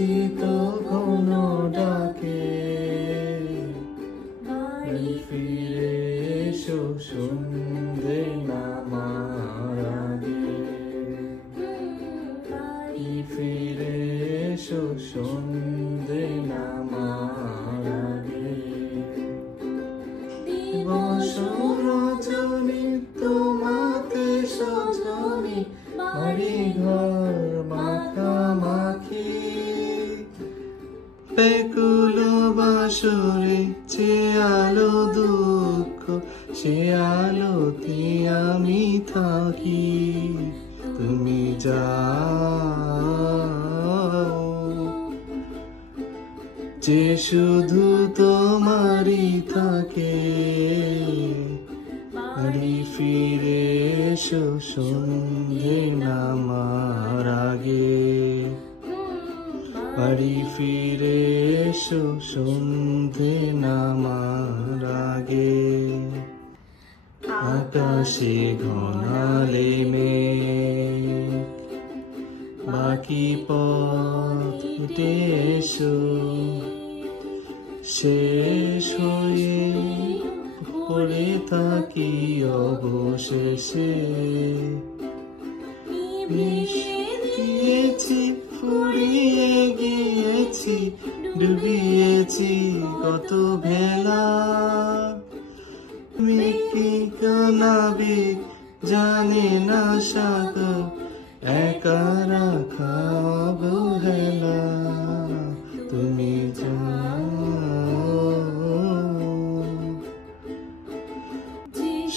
শুনেছি তখনো ডাকে, বাড়ি ফিরে এসো সন্ধে নামার আগে, বাড়ি ফিরে এসো সন্ধে নামার আগে। দিবস রজনী তোমাতে সজনী, বাড়ি ঘর মাখামাখি, বেকুল বাসরে যে আলো দুঃখ সে আলোতে আমি থাকি। তুমি যাও যে শুধু তোমারই থাকে, বাড়ি ফিরে এসো সন্ধে নামার আগে, বাড়ি ফিরে এসো সন্ধে নামার আগে। আকাশে ঘনালে মেঘ, বাকি পথ হেঁটে এসো, শেষ হয়ে পড়ে থাকি অবশেষে। মিশে দিয়েছি, ফুরিয়ে গিয়েছি, ডুবিয়েছি কত ভেলা, মিকি নাবিক জানে না সাগর একা রাখা অবহেলা। তুমি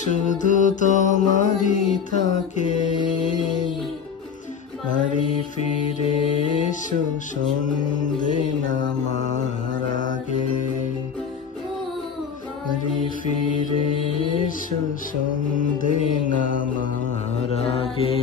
শুধু তোমারই থাকে, বাড়ি ফিরে এসো সন্ধে নামার আগে, বাড়ি ফিরে এসো সন্ধে নামার আগে।